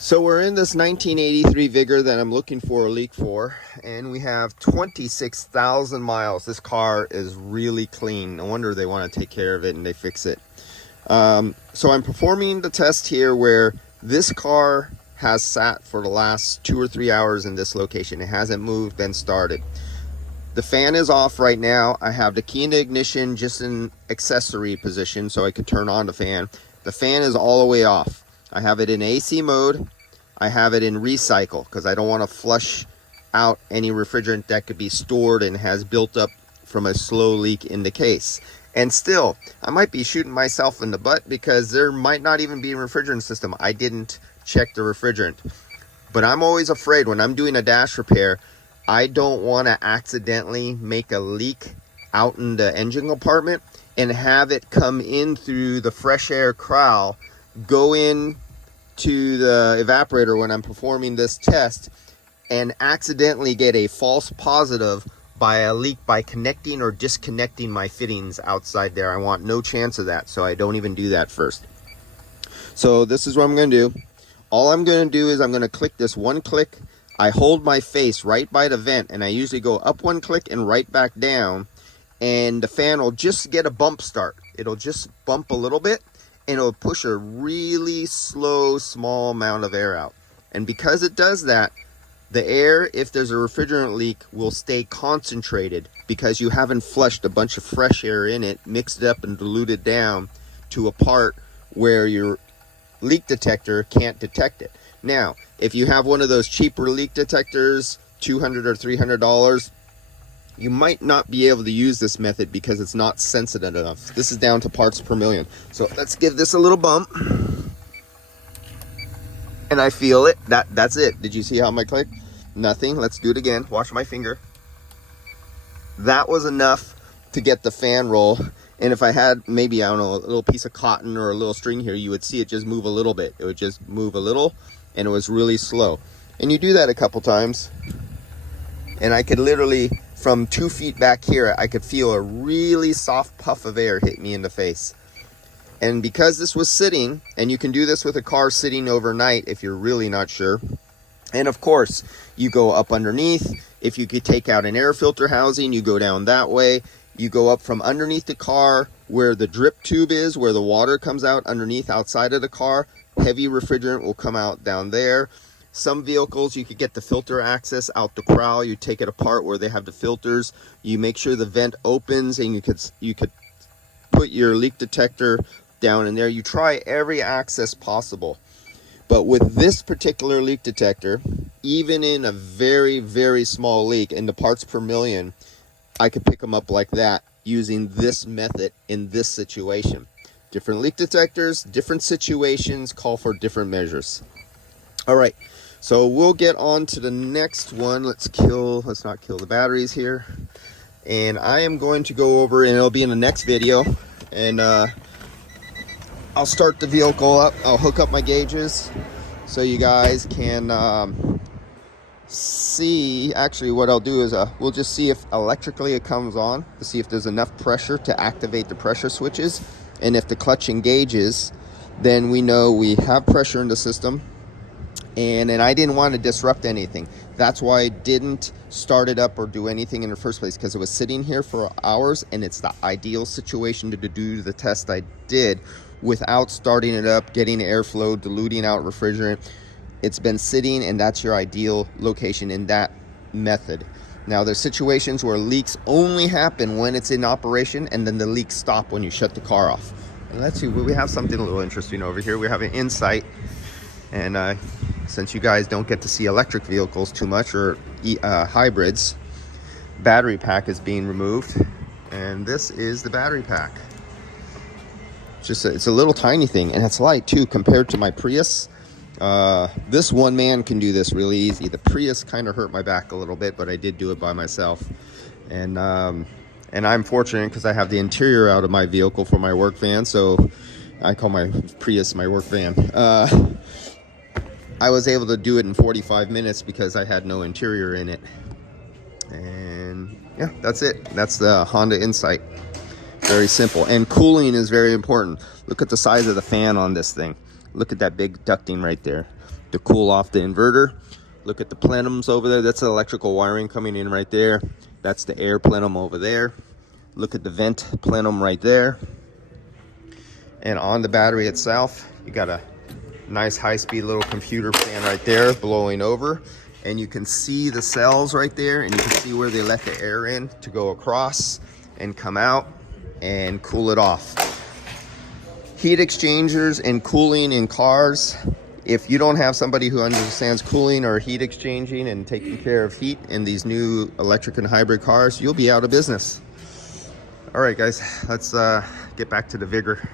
So we're in this 1983 Vigor that I'm looking for a leak for, and we have 26,000 miles. This car is really clean. No wonder they want to take care of it and they fix it. So I'm performing the test here where this car has sat for the last 2 or 3 hours in this location. It hasn't moved, been started. The fan is off right now. I have the key in the ignition just in accessory position so I can turn on the fan. The fan is all the way off. I have it in AC mode. I have it in recycle because I don't want to flush out any refrigerant that could be stored and has built up from a slow leak in the case. And still, I might be shooting myself in the butt because there might not even be a refrigerant system. I didn't check the refrigerant. But I'm always afraid when I'm doing a dash repair, I don't want to accidentally make a leak out in the engine compartment and have it come in through the fresh air corral, go in to the evaporator when I'm performing this test, and accidentally get a false positive by a leak by connecting or disconnecting my fittings outside there. I want no chance of that, so I don't even do that first. So this is what I'm going to do. All I'm going to do is I'm going to click this one click. I hold my face right by the vent, and I usually go up one click and right back down, and the fan will just get a bump start. It'll just bump a little bit, and it'll push a really slow, small amount of air out. And because it does that, the air, if there's a refrigerant leak, will stay concentrated because you haven't flushed a bunch of fresh air in it, mixed it up and diluted down to a part where your leak detector can't detect it. Now, if you have one of those cheaper leak detectors, $200 or $300, you might not be able to use this method because it's not sensitive enough. This is down to parts per million. So let's give this a little bump. And I feel it. That's it. Did you see how my click? Nothing. Let's do it again. Watch my finger. That was enough to get the fan roll. And if I had maybe, I don't know, a little piece of cotton or a little string here, you would see it just move a little bit. It would just move a little, and it was really slow. And you do that a couple times, and I could literally, from 2 feet back here, I could feel a really soft puff of air hit me in the face. And because this was sitting, and you can do this with a car sitting overnight if you're really not sure. And of course, you go up underneath. If you could take out an air filter housing, you go down that way. You go up from underneath the car where the drip tube is, where the water comes out underneath outside of the car. Heavy refrigerant will come out down there. Some vehicles, you could get the filter access out the corral. You take it apart where they have the filters. You make sure the vent opens, and you could put your leak detector down in there. You try every access possible. But with this particular leak detector, even in a very, very small leak in the parts per million, I could pick them up like that using this method in this situation. Different leak detectors, different situations call for different measures. All right, so we'll get on to the next one. Let's not kill the batteries here. And I am going to go over, and it'll be in the next video, and I'll start the vehicle up. I'll hook up my gauges so you guys can see. Actually, what I'll do is we'll just see if electrically it comes on to see if there's enough pressure to activate the pressure switches. And if the clutch engages, then we know we have pressure in the system. And I didn't want to disrupt anything. That's why I didn't start it up or do anything in the first place, because it was sitting here for hours, and it's the ideal situation to do the test I did without starting it up, getting airflow, diluting out refrigerant. It's been sitting, and that's your ideal location in that method. Now, there's situations where leaks only happen when it's in operation, and then the leaks stop when you shut the car off. And let's see, we have something a little interesting over here. We have an Insight, and since you guys don't get to see electric vehicles too much, or hybrids, battery pack is being removed, and this is the battery pack. It's a little tiny thing, and it's light too compared to my Prius. This one man can do this really easy. The Prius kind of hurt my back a little bit, but I did do it by myself. And I'm fortunate because I have the interior out of my vehicle for my work van, so I call my Prius my work van. I was able to do it in 45 minutes because I had no interior in it. And yeah, that's it. That's the Honda Insight. Very simple. And cooling is very important. Look at the size of the fan on this thing. Look at that big ducting right there. to cool off the inverter. Look at the plenums over there. That's the electrical wiring coming in right there. That's the air plenum over there. Look at the vent plenum right there. And on the battery itself, you got a nice high-speed little computer fan right there blowing over. And you can see the cells right there, and you can see where they let the air in to go across and come out and cool it off. Heat exchangers and cooling in cars. If you don't have somebody who understands cooling or heat exchanging and taking care of heat in these new electric and hybrid cars, you'll be out of business. All right, guys, let's get back to the Vigor.